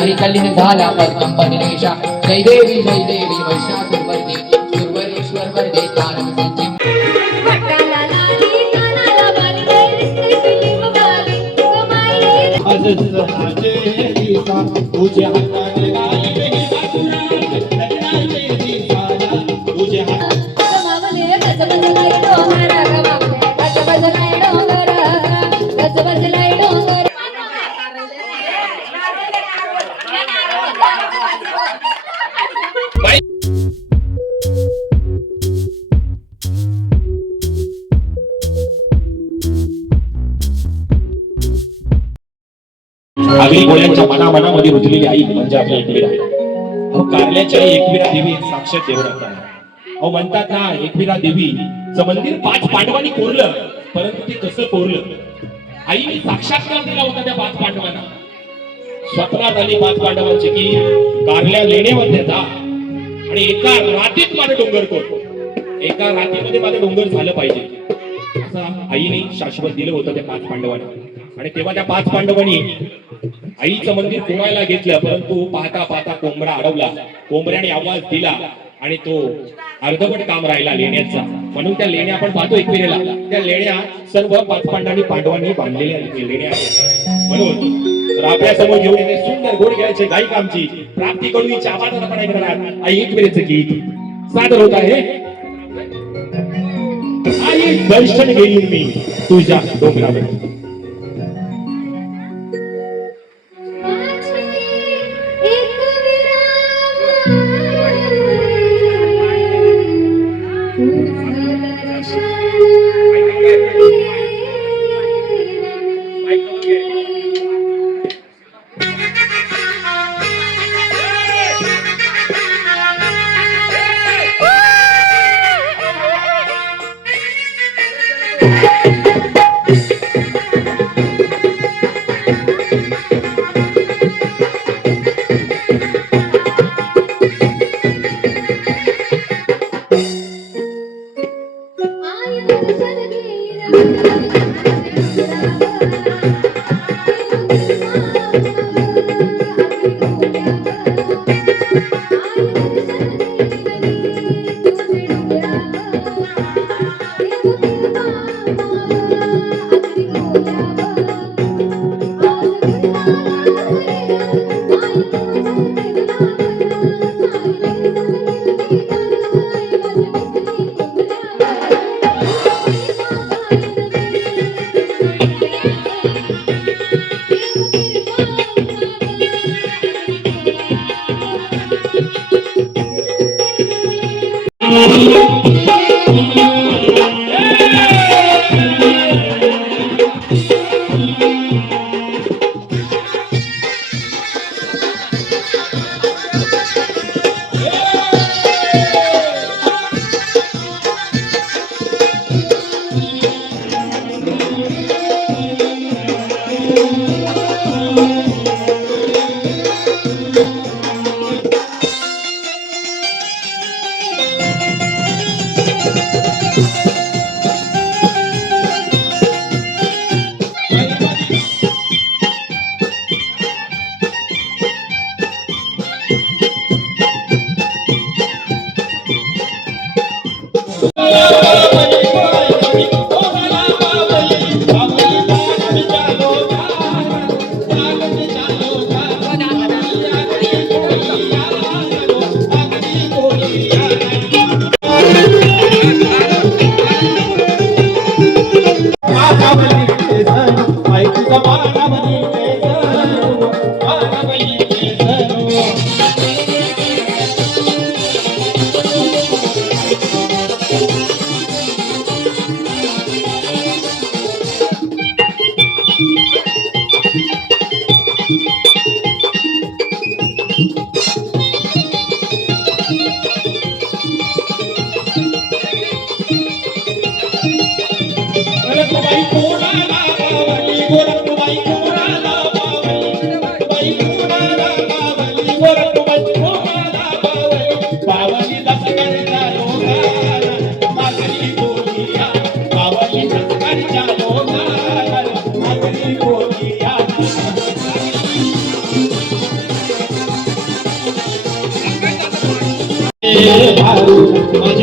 हरिकल्लीन झाला पद्मंब दिनेशा जय देवी जय देवी महिषासुरवर्ती सुरवरेश्वर वरदे तारक आगरी गोळ्यांच्या मनामनामध्ये रुजलेली आई म्हणजे आपली एकवीरा. अहो कारल्याच्या एकवीरा देवी साक्षात देवरात आहे. अहो म्हणतात ना एकवीरा देवीचं मंदिर पाच पांडवांनी कोरलं परंतु ते कसं कोरलं? आईने साक्षात्कार दिला होता त्या पाच पांडवांना. स्वप्नात आली पाच पांडवांची की कारल्या लेण्यामध्ये जा. आणि एका रात्रीत माझा डोंगर कोर. एका रात्रीमध्ये माझं डोंगर झालं पाहिजे. असं आईने शाश्वत दिलं होतं त्या पाच पांडवांना. आणि तेव्हा त्या पाच पांडवांनी आईचं मंदिर कोणायला घेतलं परंतु पाहता पाहता कोंबडा अडवला. कोंबड्याने आवाज दिला आणि तो अर्धवट काम राहिला लेण्याचा. म्हणून त्या लेण्या आपण पाहतो एकविरेला. त्या लेण्या सर्व पाचपांडांनी पांडवांनी बांधलेल्या लेण्या म्हणून तर घेऊन येते सुंदर गोड घ्यायचे गायिका आमची प्राप्ती कडून हिच्या आवाजात आपण ऐकणार आई एकविरेचं गीत. सादर होत आहे. आई दर्शन घेईन मी तुझ्या डोंगरावर. आई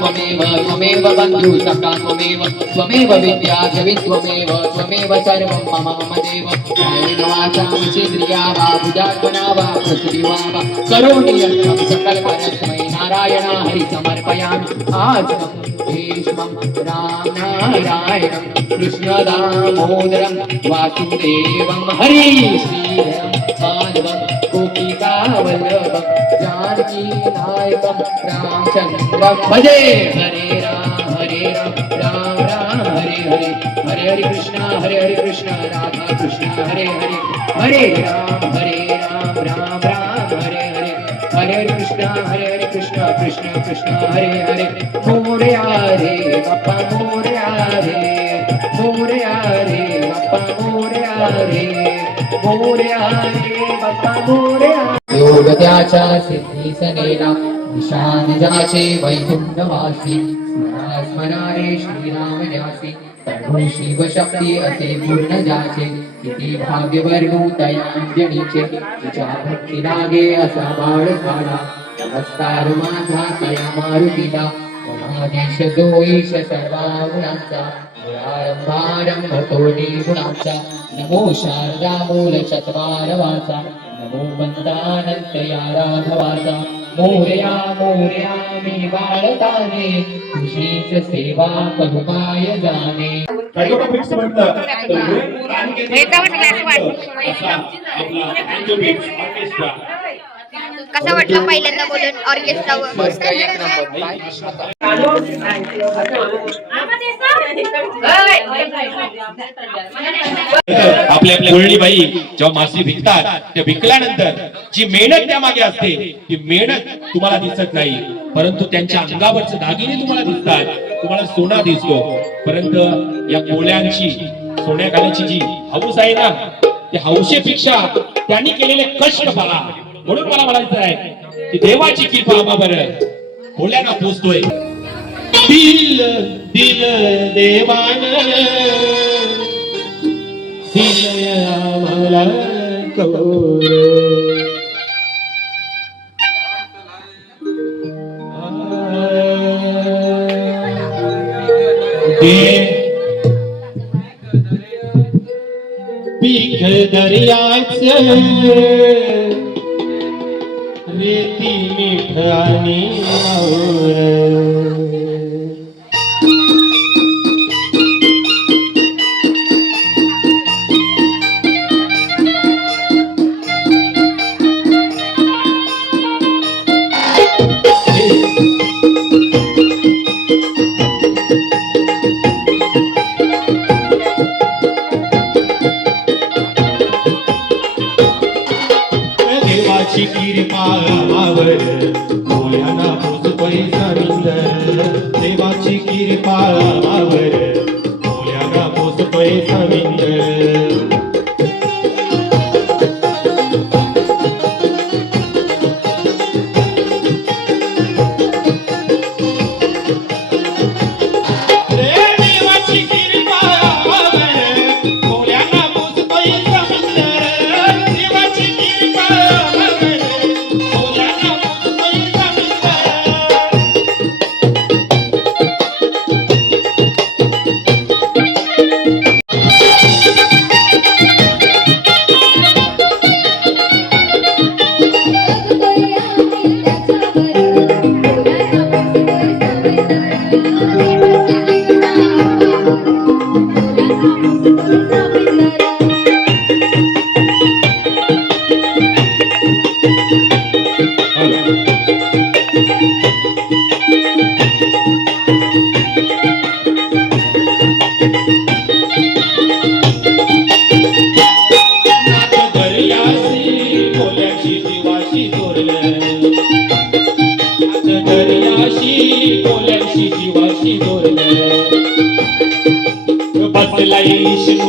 त्वमेव त्वमेव बन्धु सखा त्वमेव त्वमेव विद्या जवि त्वमेव त्वमेव सर्वं मम मम देव। कायेन वाचा वा बुधात्मना वा पृथिवी वा करोमि यत्नं सकल नारायणा हरि समर्पयामि आज भीष्मं राम नारायणं वासुदेवं हरि श्रीधरं माधवं गोपिकावल्लभं जानकी नायकं रामचन्द्रं भजे. हरे राम हरे राम राम राम हरे हरे. हरे हरे कृष्ण हरे हरे कृष्ण राधा कृष्ण हरे हरे. हरे राम हरे राम राम राम हरे हरे. हरे हरे कृष्ण हरे हरे कृष्ण कृष्ण कृष्ण हरे हरे. मोरया रे बाप्पा मोरया रे मोरया रे बाप्पा मोरे रे मोरया रे बाप्पा मोरया योग त्याच्या सिद्धी सनेला निशान जाचे वैकुंठवासी स्मरा स्मरारे श्रीराम न्यासी तनु शिव शक्ती असे पूर्ण जाचे किती भाग्य वर्णू तयांजनीचे तिच्या भक्ती लागे असा बाळ झाला नमस्कार माझा तया मारुतीला। महादेश जो ईश सर्वा गुणांचा मुळारंभारंभ तोडी गुणांचा नमो शारदा मूल चत्वार वाचा नमो बंदानंत या राघवाचा मोरया मोरया मी बाळताने तुझीच सेवा करुकाय जाणे फिक्स म्हटलं? तर आपला ऑर्केस्ट्रा कसं वाटलं पहिल्यांदा बोलून ऑर्केस्ट्रावर? आपल्या कोळणी बाई जेव्हा मासे विकतात त्या विकल्यानंतर जी मेहनत त्यामागे असते ती मेहनत तुम्हाला दिसत नाही. परंतु त्यांच्या अंगावरचे दागिने तुम्हाला दिसतात. तुम्हाला सोना दिसतो. परंतु या कोळ्यांची सोन्या घालायची जी हौस आहे ना त्या हौशेपेक्षा त्यांनी केलेले कष्ट बघा म्हणून मला म्हणायचं आहे की देवाची कृपा आम्हा बर. कोळ्यांना पोचतोय. दिल दिल देवान मला कौर पीक दर्याच રાની देवाची कृपा आवर पोच पैसा रुंद देवाची कृपा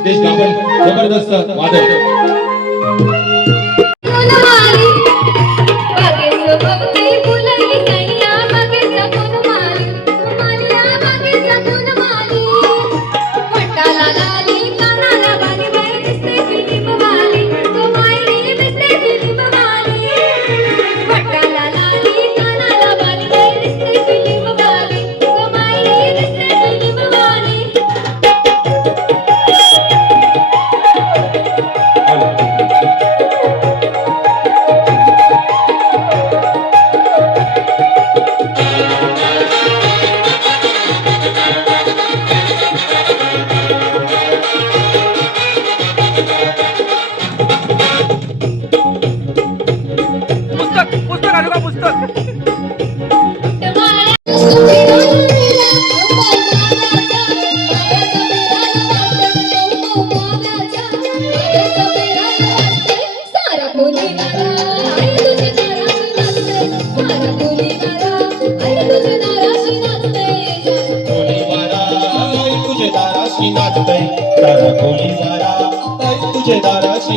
सिद्धेश गाबन जबरदस्त वादक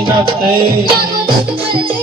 জগন্নাথে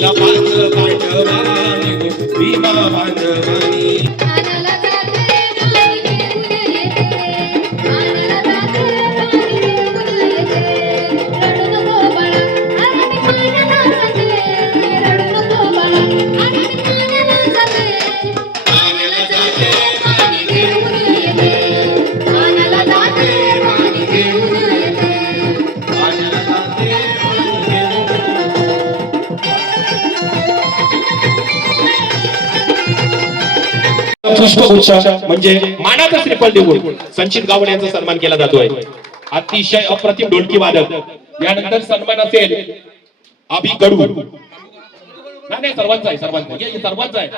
बांधवानीला पाच पांडवानी गो भीमा बांधवानी पुष्पगुच्छ म्हणजे मानाचा श्रीफळ देऊन संचित गावडे यांचा सन्मान केला जातोय. अतिशय अप्रतिम ढोलकी वादक. यानंतर सन्मान असेल अभि गडू. नाही सर्वांचा आहे सर्वांचा सर्वांचा आहे.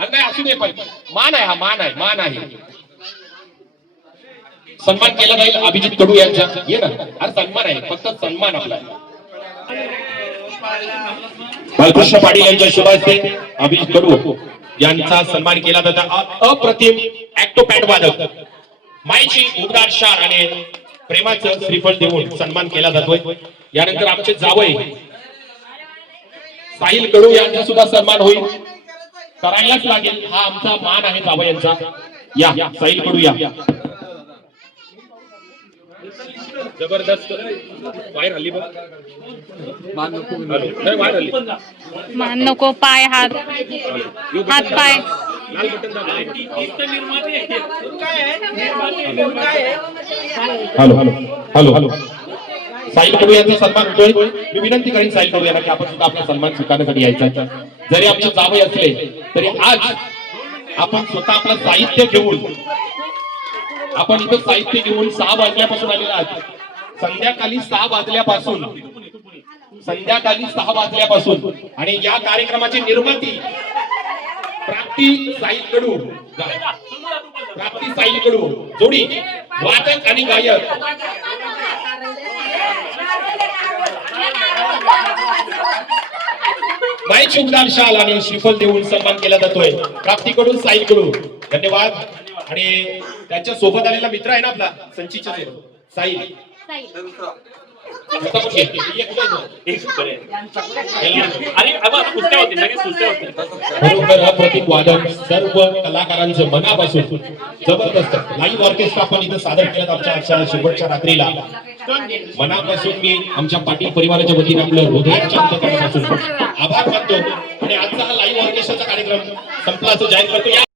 नाही असू दे पण. मान आहे हा मान आहे मान आहे. सन्मान केला जाईल अभिजित कडू यांचा. ये ना. अरे सन्मान आहे. फक्त सन्मान आपला बालकृष्ण पाटील यांच्या शुभास्ते अभिजित कडू यांचा सन्मान केला जातो. अप्रतिम ऍक्टोपॅट वादक मायची उबदार शार आणि प्रेमाचं श्रीफळ देऊन सन्मान केला जातोय. यानंतर आमचे जावई साहिल कडू यांचा सुद्धा सन्मान होईल. करायलाच लागेल. हा आमचा मान आहे जावयांचा या साहिल कडू या. जबरदस्त. बाहेर हल्ली बघ. हॅलो. नाही, बाहेर हल्ली. मान नको पाय हात. हात पाय. लाल बटन दाबा. Hello. Hello. Hello. Hello Sahil Kadu यांचा सन्मान होतोय. मी विनंती करीन साहिल कडू यांना की आपण सुद्धा आपला सन्मान स्वीकारण्यासाठी यायचा जरी आमचे जावई असले तरी आज आपण स्वतः आपलं साहित्य घेऊन आपण इथं साहित्य घेऊन सहा वाजल्यापासून आलेला आहात. संध्याकाळी सहा वाजल्यापासून. संध्याकाळी सहा वाजल्यापासून. आणि या कार्यक्रमाची निर्मिती प्राप्ती साहिल कडू प्राप्ती साहिल कडू जोडी वाचक आणि गायक. माईक शुभदान शाल आणि श्रीफल देऊन सन्मान केला जातोय. प्राप्तीकडून साई कडू धन्यवाद. आणि त्यांच्यासोबत आलेला मित्र आहे ना आपला संचितच्या सोबत. साई खरोखर अप्रतिम वादन सर्व कलाकारांचं मनापासून जबरदस्त लाईव्ह ऑर्केस्ट्रा आपण इथं सादर केलं आमच्या आजच्या शेवटच्या रात्रीला मनापासून मी आमच्या पाटील परिवाराच्या वतीने आपलं हृदयाच्या अंतकरणापासून आभार मानतो. आणि आजचा हा लाईव्ह ऑर्केस्ट्राचा कार्यक्रम संपला असं जाहीर करतो.